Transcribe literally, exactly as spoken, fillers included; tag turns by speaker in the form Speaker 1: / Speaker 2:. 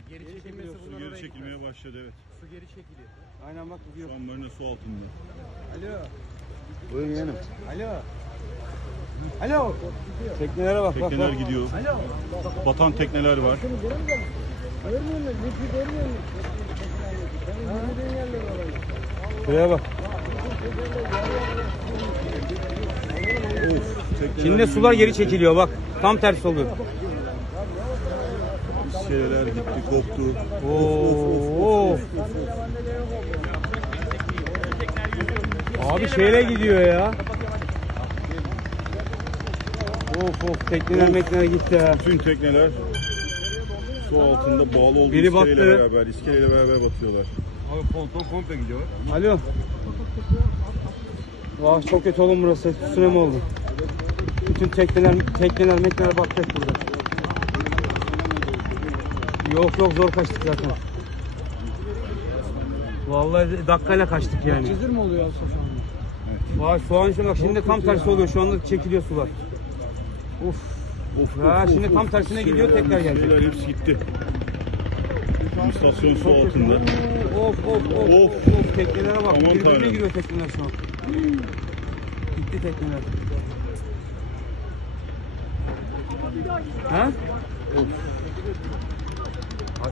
Speaker 1: Geri çekilmesi
Speaker 2: Su
Speaker 1: bundan
Speaker 2: geri
Speaker 1: oraya
Speaker 2: çekilmeye
Speaker 1: gitmez.
Speaker 2: başladı, evet.
Speaker 1: Su geri çekiliyor.
Speaker 3: Aynen bak gidiyor.
Speaker 2: Şu an marina su altında.
Speaker 1: Alo.
Speaker 3: Buyurun yeğenim.
Speaker 1: Alo. Alo.
Speaker 3: Teknelere bak bak
Speaker 2: Tekneler
Speaker 3: bak.
Speaker 2: gidiyor.
Speaker 1: Alo.
Speaker 2: Batan tekneler var.
Speaker 3: Şuraya bak.
Speaker 2: Of, tekneler
Speaker 3: Şimdi
Speaker 2: gidiyor.
Speaker 3: sular geri çekiliyor bak. Tam tersi oluyor.
Speaker 2: Şeyler gitti, koptu.
Speaker 3: Oo. Of. Abi şeyle gidiyor ya. Of of tekneler mekneler gitti ha.
Speaker 2: Bütün tekneler su altında bağlı olduğu
Speaker 3: Biri
Speaker 2: iskeleyle
Speaker 3: battı.
Speaker 2: beraber, iskeleyle beraber batıyorlar.
Speaker 4: Abi ponton komple gidiyor.
Speaker 3: Alo. Vah çok kötü oğlum burası. Tsunami oldu. Bütün tekneler tekneler mekneler batacak burada. Yok yok zor kaçtık zaten. Vallahi dakikayla kaçtık yani.
Speaker 1: Cezir mi oluyor aslında şu anda?
Speaker 3: Vay şu an şu bak şimdi tam tersi oluyor. Şu anda çekiliyor sular. Uf.
Speaker 2: Of,
Speaker 3: Ha,
Speaker 2: of,
Speaker 3: şimdi
Speaker 2: of,
Speaker 3: tam
Speaker 2: of.
Speaker 3: tersine
Speaker 2: Şeyler,
Speaker 3: gidiyor, tekrar gelecek.
Speaker 2: Şeyler hepsi gitti. İstasyon su altında.
Speaker 3: Of of of
Speaker 2: Of.
Speaker 3: of teknelere bak.
Speaker 2: Aman
Speaker 3: Birbirine
Speaker 2: tanrım.
Speaker 3: giriyor tekneler şu an. Gitti tekneler. Ha?